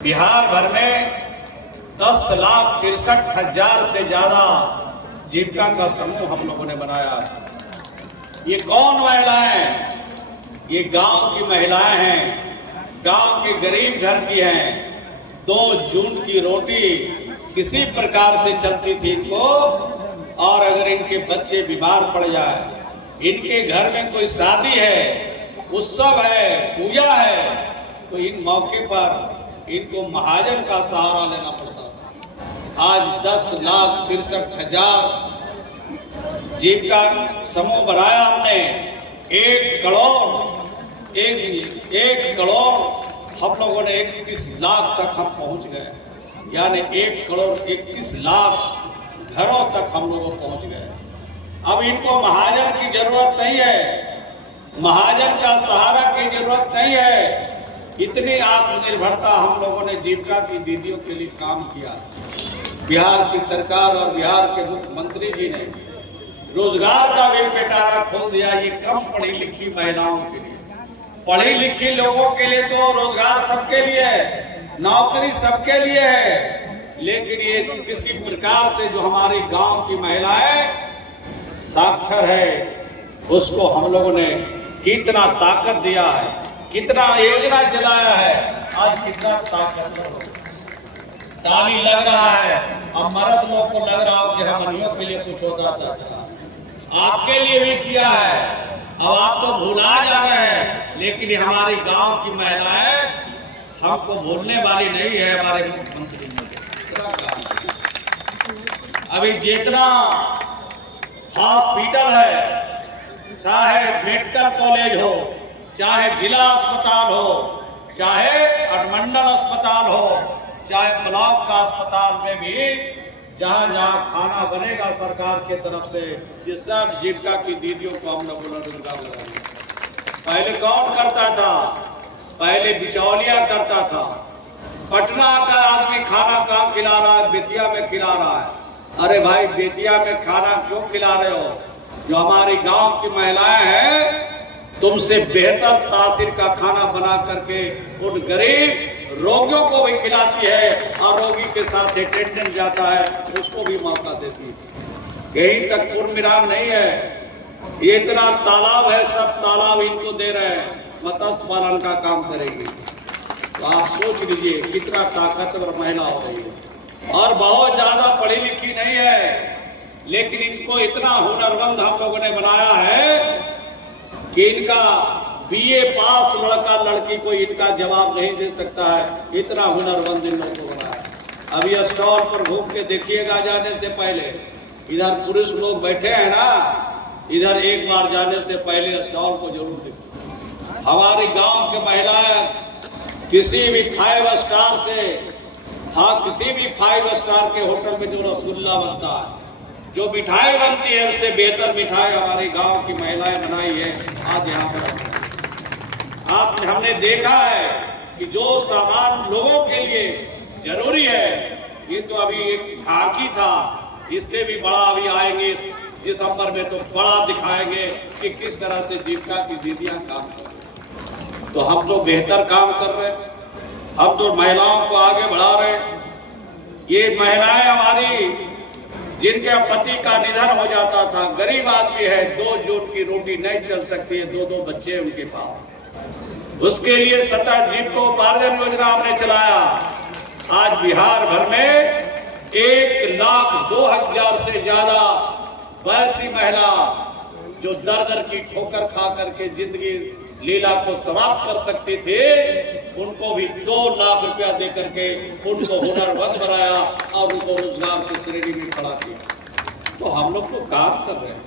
बिहार भर में 10,63,000 से ज्यादा जीविका का समूह हम लोगों ने बनाया है। ये कौन महिलाएं? ये गांव की महिलाएं हैं, गांव के गरीब घर की हैं। 2 जून की रोटी किसी प्रकार से चलती थी इनको, और अगर इनके बच्चे बीमार पड़ जाए, इनके घर में कोई शादी है, उत्सव है, पूजा है, तो इन मौके पर इनको महाजन का सहारा लेना पड़ता था। आज 10,63,000 जीविका समूह बनाया हमने। 1 करोड़ हम लोगों ने 31 लाख तक हम पहुंच गए, यानी 1 करोड़ 31 लाख घरों तक हम लोग पहुंच गए। अब इनको महाजन की जरूरत नहीं है, महाजन का सहारा की जरूरत नहीं है। इतनी आत्मनिर्भरता हम लोगों ने जीविका की दीदियों के लिए काम किया। बिहार की सरकार और बिहार के मुख्यमंत्री जी ने रोजगार का भी पिटारा खोल दिया। ये कम पढ़ी लिखी महिलाओं के लिए, पढ़ी लिखी लोगों के लिए तो रोजगार सबके लिए है, नौकरी सबके लिए है, लेकिन ये किसी प्रकार से जो हमारी गांव की महिलाएं साक्षर है, उसको हम लोगों ने कितना ताकत दिया है, कितना योजना चलाया है। आज कितना ताकतवर हो, ताली लग रहा है। अब मर्द लोग को लग रहा हो कि हमनियों के लिए कुछ होता था, अच्छा आपके लिए भी किया है। अब आप तो भुला जा रहे हैं, लेकिन हमारी गांव की महिलाएं हमको भूलने वाली नहीं है। हमारे मुख्यमंत्री अभी जितना हॉस्पिटल है, चाहे मेडिकल कॉलेज हो, चाहे जिला अस्पताल हो, चाहे अनुमंडल अस्पताल हो, चाहे ब्लॉक का अस्पताल में भी जहां जहां खाना बनेगा सरकार के तरफ से, ये सब जीविका की दीदियों को हम लोग रोजगार लगाएंगे। पहले कौन करता था? पहले बिचौलिया करता था। पटना का आदमी खाना कहाँ खिला रहा है? बेतिया में खिला रहा है। अरे भाई, बेतिया में खाना क्यों खिला रहे हो? जो हमारी गांव की महिलाएं हैं, तुमसे बेहतर तासीर का खाना बना करके उन गरीब रोगियों को भी खिलाती है, और रोगी के साथ अटेंडेंट जाता है उसको भी मौका देती है। यहीं तक पूर्ण नहीं है, ये इतना तालाब है, सब तालाब इनको दे रहे हैं, मत्स्य पालन का काम करेगी। तो आप सोच लीजिए कितना ताकतवर महिला हो रही है। और बहुत ज्यादा पढ़ी लिखी नहीं है, लेकिन इनको इतना हुनरमंद हम लोगों ने बनाया है कि इनका BA पास लड़का लड़की कोई इनका जवाब नहीं दे सकता है। इतना हुनरमंद इन लोगों को बनाया। अभी स्टॉल पर घूम के देखिएगा, जाने से पहले इधर पुरुष लोग बैठे हैं ना, इधर एक बार जाने से पहले स्टॉल को जरूर देखिए। हमारी गांव के महिलाएं किसी भी 5 स्टार से, हाँ किसी भी 5 स्टार के होटल में जो रसगुल्ला बनता है, जो मिठाई बनती है, उससे बेहतर मिठाई हमारे गांव की महिलाएं बनाई है। आज यहाँ पर हमने देखा है कि जो सामान लोगों के लिए जरूरी है, ये तो अभी एक झांकी था, इससे भी बड़ा अभी आएंगे दिसंबर में, तो बड़ा दिखाएंगे कि किस तरह से जीविका की दीदियां काम कर रही हैं। तो हम लोग बेहतर काम कर रहे हैं, हम तो महिलाओं को आगे बढ़ा रहे हैं। ये महिलाएं हमारी, जिनके पति का निधन हो जाता था, गरीब आदमी है, 2 जून की रोटी नहीं चल सकती है, 2 बच्चे उनके पास, उसके लिए 27 जीविकोपार्जन योजना हमने चलाया। आज बिहार भर में 1,02,000 से ज्यादा वैसी महिला जो दर दर की ठोकर खा करके जिंदगी लीला को समाप्त कर सकते थे, उनको भी 2 लाख रुपया दे करके उनको हुनरमंद बनाया और उनको रोजगार की श्रेणी में खड़ा किया। तो हम लोग तो काम कर रहे हैं,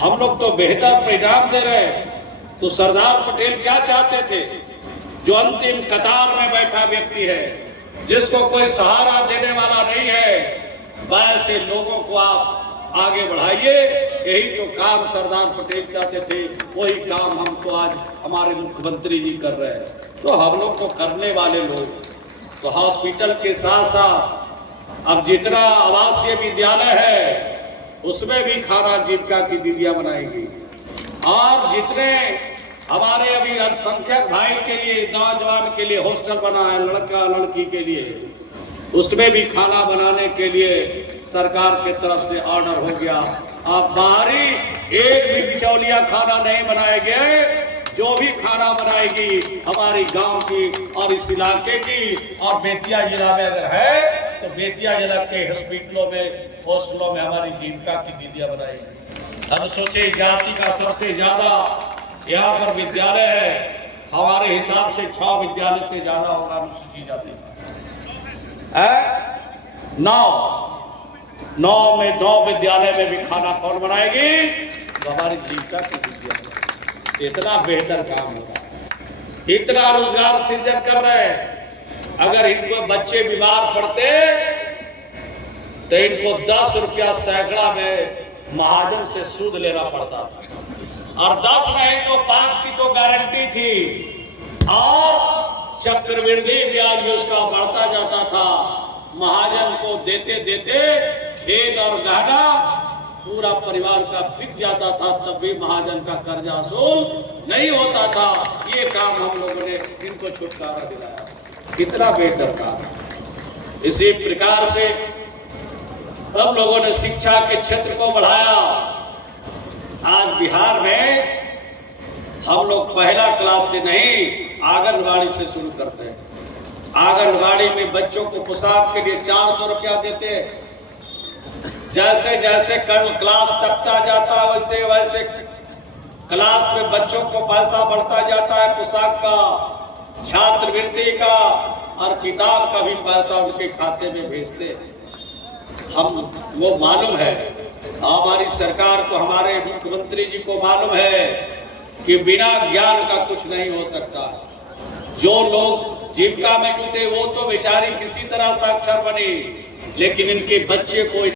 हम लोग तो बेहतर परिणाम दे रहे हैं। तो सरदार पटेल क्या चाहते थे? जो अंतिम कतार में बैठा व्यक्ति है, जिसको कोई सहारा देने वाला नहीं है, वैसे लोगों को आप आगे बढ़ाइए। यही तो काम सरदार पटेल चाहते थे, वही काम हम तो आज हमारे मुख्यमंत्री जी कर रहे हैं। तो हम लोग तो करने वाले लोग, तो हॉस्पिटल के साथ साथ अब जितना आवासीय विद्यालय है, उसमें भी खाना जीविका की दीदियां बनाएंगी। और जितने हमारे अभी अल्पसंख्यक भाई के लिए, नौजवान के लिए हॉस्टल बना है, लड़का लड़की के लिए, उसमें भी खाना बनाने के लिए सरकार की तरफ से ऑर्डर हो गया। अब बाहरी एक भी बिचौलिया खाना नहीं बनाएंगे, जो भी खाना बनाएगी हमारी गांव की और इस इलाके की, और बेतिया जिला में अगर है तो बेतिया जिला के हॉस्पिटलों में, हॉस्टलों में हमारी जीविका की दीदियां बनाएगी। अब सोचे, जाति का सबसे ज्यादा यहाँ पर विद्यालय है, हमारे हिसाब से 6 विद्यालय से ज्यादा होगा अनुसूचित जाति है। 9 में 9 विद्यालय में भी खाना कौन बनाएगी? तो हमारी जीविका की दीदियां। इतना बेहतर काम हो रहा है, इतना रोजगार सृजन कर रहे हैं। अगर इनको बच्चे बीमार पड़ते तो इनको 10 रुपया सैकड़ा में महाजन से सूद लेना पड़ता था, और 10 नहीं तो 5 की तो गारंटी थी, और चक्रवृद्धि ब्याज उसका बढ़ता जाता था। महाजन को देते देते खेत और गहना पूरा परिवार का बिक जाता था, तब भी महाजन का कर्जा वसूल नहीं होता था। ये काम हम लोगों ने इनको छुटकारा दिलाया, कितना बेहतर काम। इसी प्रकार से हम लोगों ने शिक्षा के क्षेत्र को बढ़ाया। आज बिहार में हम लोग पहला क्लास से नहीं, आंगनबाड़ी से शुरू करते हैं। आंगनबाड़ी में बच्चों को पोशाक के लिए 400 रुपया देते हैं। जैसे जैसे कल क्लास तकता जाता है, वैसे वैसे क्लास में बच्चों को पैसा बढ़ता जाता है, पोशाक का, छात्रवृत्ति का और किताब का भी पैसा उनके खाते में भेजते। हम वो मालूम है, हमारी सरकार को, हमारे मुख्यमंत्री जी को मालूम है कि बिना ज्ञान का कुछ नहीं हो सकता। जो लोग जीविका में जुटे वो तो बेचारी किसी तरह साक्षर बने, लेकिन इनके बच्चे को